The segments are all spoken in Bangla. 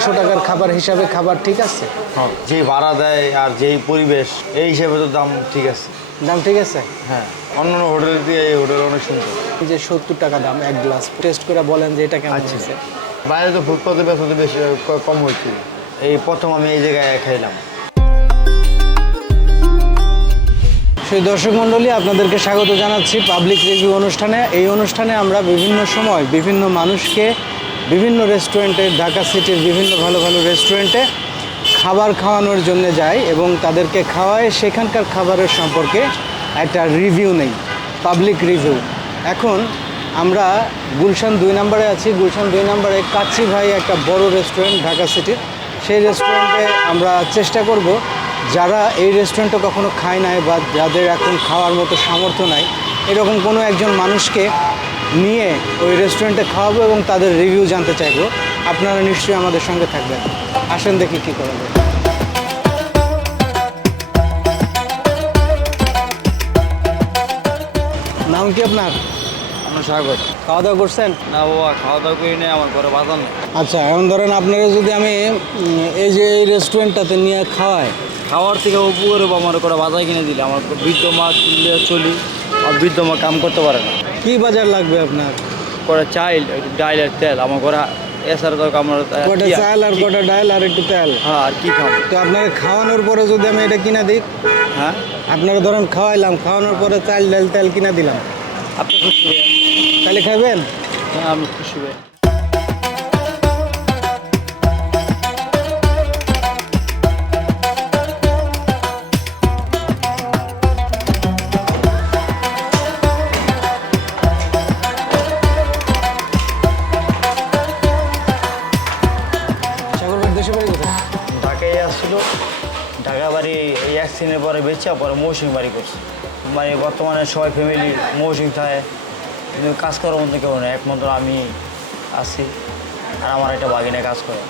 তিনশো টাকার খাবার হিসাবে খাবার ঠিক আছে? হ্যাঁ যে ভাড়া দেয় আর যেই পরিবেশ এই হিসেবে তো দাম ঠিক আছে। দাম ঠিক আছে? হ্যাঁ অন্য অন্য হোটেল দিয়ে এই হোটেল অনেক সুন্দর। যে সত্তর টাকা দাম এক গ্লাস টেস্ট করে বলেন যে এটা কেমন আচ্ছা। হয়েছে। বাইরে তো ফুটপাতে বেচতে বেশি কম হয়েছিল এই প্রথম আমি এই জায়গায় খাইলাম। সেই দর্শক মণ্ডলী আপনাদেরকে স্বাগত জানাচ্ছি পাবলিক রিভিউ অনুষ্ঠানে। এই অনুষ্ঠানে আমরা বিভিন্ন সময় বিভিন্ন মানুষকে বিভিন্ন রেস্টুরেন্টে ঢাকা সিটির বিভিন্ন ভালো ভালো রেস্টুরেন্টে খাবার খাওয়ানোর জন্য যাই এবং তাদেরকে খাওয়ায়। সেখানকার খাবারের সম্পর্কে একটা রিভিউ নেই পাবলিক রিভিউ এখন আমরা গুলশান দুই নম্বরে আছি। গুলশান দুই নম্বরে কাচ্চি ভাই একটা বড় রেস্টুরেন্ট ঢাকা সিটির সেই রেস্টুরেন্টে আমরা চেষ্টা করব, যারা এই রেস্টুরেন্টে কখনো খায় নাই বা যাদের এখন খাওয়ার মতো সামর্থ্য নাই, এরকম কোনো একজন মানুষকে নিয়ে ওই রেস্টুরেন্টে খাওয়াবো এবং তাদের রিভিউ জানতে চাইব। আপনারা নিশ্চয়ই আমাদের সঙ্গে থাকবেন। আসেন দেখি কী করা যায়। নাম কি আপনার? আমার স্বাগত খাওয়া দাওয়া করছেন? না বাবা খাওয়া দাওয়া করি নেই আমার ঘরে বাজার নেই। আচ্ছা এখন ধরেন আপনারা যদি আমি উম, এই যে এই রেস্টুরেন্টটাতে নিয়ে খাওয়াই। খাওয়ার থেকে উপরে আমার করে বাজার কিনে দিলে। আমার বৃদ্ধ মা চলি আর বৃদ্ধ মা কাম করতে পারে না। কি বাজার লাগবে আপনার? কটা চাইল একটু ডাইল আর তেল আমার ঘরে এসার তো আমার কটা চাল আর কটা ডাইল আর একটু তেল? হ্যাঁ আর কি খাব? তো আপনাকে খাওয়ানোর পরে যদি আমি এটা কিনা দিই? হ্যাঁ? আপনারা ধরুন খাওয়াইলাম খাওয়ানোর পরে চাল ডাল তেল কিনা দিলাম। আপনি খুশি তাহলে খাবেন হ্যাঁ আমি খুশি ঢাকা বাড়ি এই অ্যাক্সিডেন্টের পরে বেঁচে পরে মৌসুম বাড়ি করছে। মানে বর্তমানে সবাই ফ্যামিলি মৌসুম থাকে। কিন্তু কাজ করার মতো কেউ নেই একমাত্র আমি আছি আর আমার একটা বাগিনে কাজ করে।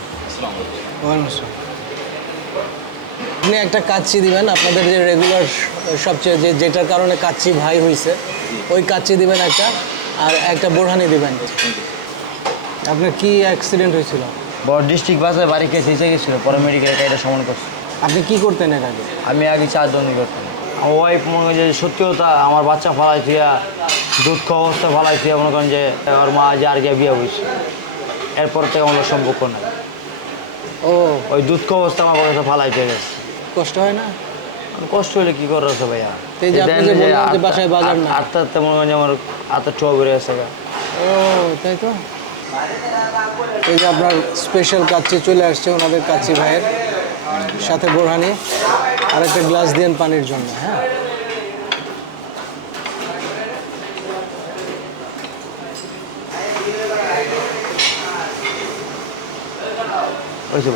আপনি একটা কাচ্চি দিবেন আপনাদের যে রেগুলার সবচেয়ে যে যেটার কারণে কাচ্চি ভাই হয়েছে ওই কাচ্চি দিবেন একটা আর একটা বোরহানি দিবেন। আপনার কি অ্যাক্সিডেন্ট হয়েছিল? বড় ডিস্ট্রিক্ট বাসে বাড়ি খেয়ে এসে গেছিল পরে মেডিকেল এটা সমান করছে। আপনি কি করতেন আগে? আমি আগে চারজনই করতাম। আমার ওয়াইফ মনে যে সত্যি কথা আমার বাচ্চা ফালাই থুয়া দুঃখ অবস্থা ফালাই থুয়া মনে করেন যে ওর মা যে আর গিয়ে বিয়ে হয়েছে এরপর থেকে আমাদের সম্পর্ক নাই। ও। ওই দুঃখ অবস্থা আমার কাছে ফালাই দিয়ে গেছে। কষ্ট হয় না? কষ্ট হলে কি করার আছে ভাইয়া? বাসায় বাজার। আটটা আটটা মনে করেন আমার হাতে ঠোয়া বেড়ে গা। ও তাই তো? এই যে আপনার স্পেশাল কাচ্চি চলে আসছে ওনাদের কাচ্চি ভাইয়ের। সাথে বোরহানি আর একটা গ্লাস দিন পানির জন্য হ্যাঁ।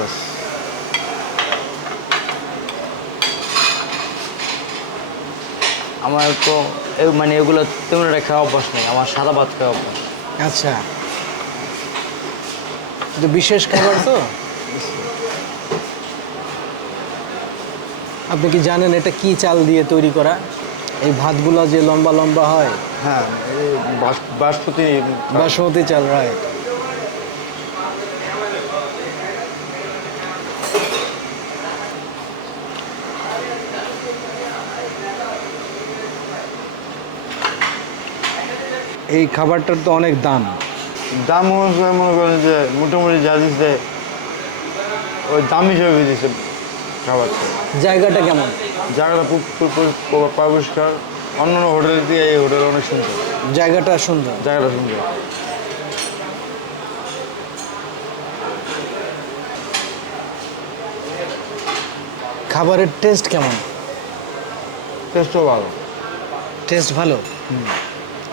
বাস। আমার তো মানে এগুলো তেমন একটা খাওয়া অভ্যাস নেই আমার সাদা ভাত খাওয়া অভ্যাস। আচ্ছা। বিশেষ খাবার তো? আপনি কি জানেন এটা কি চাল দিয়ে তৈরি করা? এই ভাতগুলো যে লম্বা লম্বা হয়। হ্যাঁ বাসপতি বাসমতি চাল রাইট এই খাবারটার তো অনেক দাম। দাম মনে করেন যে মোটামুটি যা দিচ্ছে ওই দাম হিসেবে দিচ্ছে খাবারটা জায়গাটা কেমন? জায়গাটা পরিষ্কার। অন্য অন্য হোটেল দিয়ে এই হোটেল অনেক সুন্দর। জায়গাটা সুন্দর। জায়গাটা সুন্দর। খাবারের টেস্ট কেমন? টেস্টও ভালো। টেস্ট ভালো?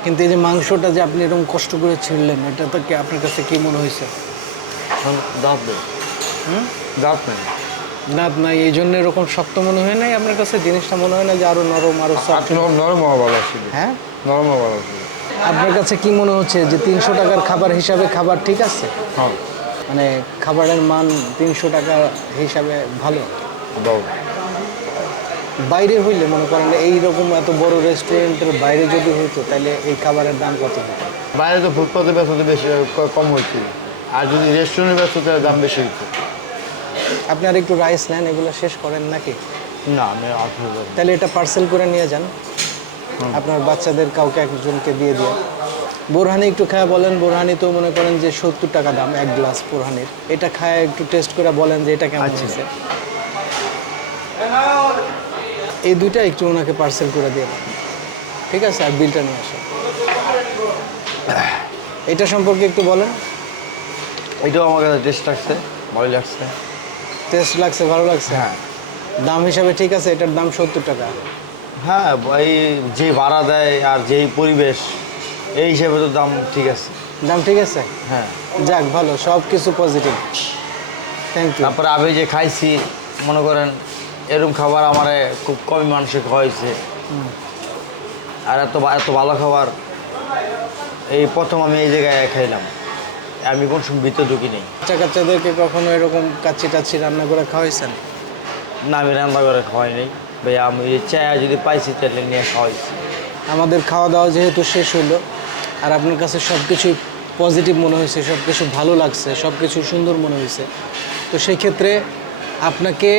কিন্তু এই যে মাংসটা যে আপনি এরকম কষ্ট করে ছিঁড়লেন এটা তো কি আপনার কাছে কি মনে হয়েছে? দাঁত হুম? দাঁত নেই। দাঁত নাই এই জন্য এরকম শক্ত মনে হয় নাই? আপনার কাছে জিনিসটা মনে হয় না যে আরও নরম আরও সফট নরম নরম হওয়া ভালো ছিল। হ্যাঁ? নরম হওয়া ভালো ছিল। আপনার কাছে কি মনে হচ্ছে যে তিনশো টাকার খাবার হিসাবে খাবার ঠিক আছে? হ্যাঁ। মানে খাবারের মান তিনশো টাকা হিসাবে ভালো? বাইরে হইলে মনে করেন এইরকম এত বড় রেস্টুরেন্টের বাইরে যদি হইতো তাহলে এই খাবারের দাম কত হতো বাইরে তো ফুটপাতে ব্যস্ত বেশি কম হয়েছিল আর যদি রেস্টুরেন্টে ব্যস্ত তাহলে দাম বেশি হতো আপনি আর একটু রাইস নেন এগুলো শেষ করেন নাকি? না আমি তাহলে এটা পার্সেল করে নিয়ে যান। আপনার বাচ্চাদের কাউকে একজনকে দিয়ে দিয়ে। বোরহানি একটু খায় বলেন বোরহানি তো মনে করেন যে সত্তর টাকা দাম এক গ্লাস বোরহানির। এটা খায় একটু টেস্ট করে বলেন যে এটা কেমন আচ্ছা। হয়েছে। এই দুইটা একটু ওনাকে পার্সেল করে দিয়ে ঠিক আছে আর বিলটা নিয়ে আসেন। এটা সম্পর্কে একটু বলেন। এটাও আমার কাছে টেস্ট লাগছে ভালো লাগছে। টেস্ট লাগছে ভালো লাগছে? হ্যাঁ। দাম হিসাবে ঠিক আছে এটার দাম সত্তর টাকা। হ্যাঁ এই যে ভাড়া দেয় আর যেই পরিবেশ এই হিসেবে তো দাম ঠিক আছে। দাম ঠিক আছে? হ্যাঁ। যাক ভালো সব কিছু পজিটিভ থ্যাংক ইউ তারপরে আমি যে খাইছি মনে করেন এরকম খাবার আমার খুব কমই মানুষে খাওয়াইছে আর এত এত ভালো খাবার এই প্রথম আমি এই জায়গায় খাইলাম। আমি কোন সময় ভিতরে ঢুকি নেই। বাচ্চা কাচ্চাদেরকে কখনো এরকম কাচ্চি টাচ্ছি রান্না করে খাওয়াইছেন? না আমি রান্না করে খাওয়াই নেই। ভাই আমি চায়া যদি পাইছি তাহলে নিয়ে খাওয়াইছি। আমাদের খাওয়া দাওয়া যেহেতু শেষ হলো আর আপনার কাছে সব কিছুই পজিটিভ মনে হয়েছে সব কিছু ভালো লাগছে সব কিছু সুন্দর মনে হয়েছে তো সেই ক্ষেত্রে আপনাকে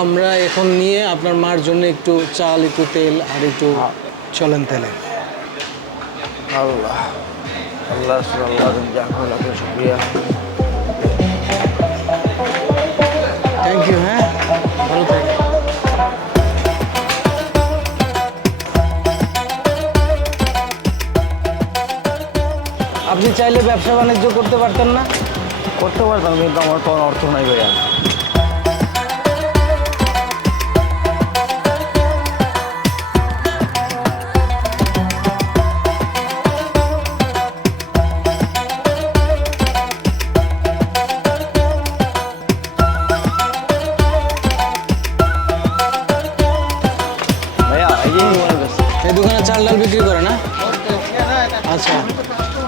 আমরা এখন নিয়ে আপনার মার জন্য একটু চাল একটু তেল আর একটু চলেন তেলে আল্লাহ। আল্লাহ আল্লাহ যা করল শুক্রিয়া। থ্যাংক ইউ হ্যাঁ? ভালো থাকবেন আপনি চাইলে ব্যবসা বাণিজ্য করতে পারতেন না? করতে পারতাম কিন্তু আমার তখন অর্থ নাই ভাইয়া।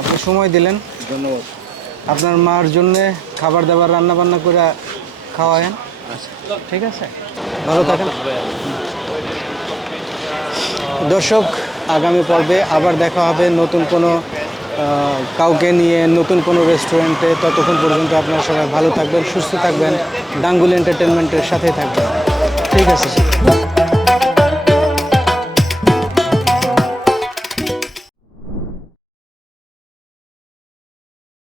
আপনি সময় দিলেন। ধন্যবাদ। আপনার মার জন্য খাবার দাবার রান্না বান্না করে খাওয়ায়েন। ঠিক আছে? ভালো থাকেন দর্শক আগামী পর্বে আবার দেখা হবে নতুন কোনো কাউকে নিয়ে নতুন কোনো রেস্টুরেন্টে ততক্ষণ পর্যন্ত আপনারা সবাই ভালো থাকবেন সুস্থ থাকবেন ডাঙ্গুল এন্টারটেনমেন্টের সাথে থাকবেন। ঠিক আছে।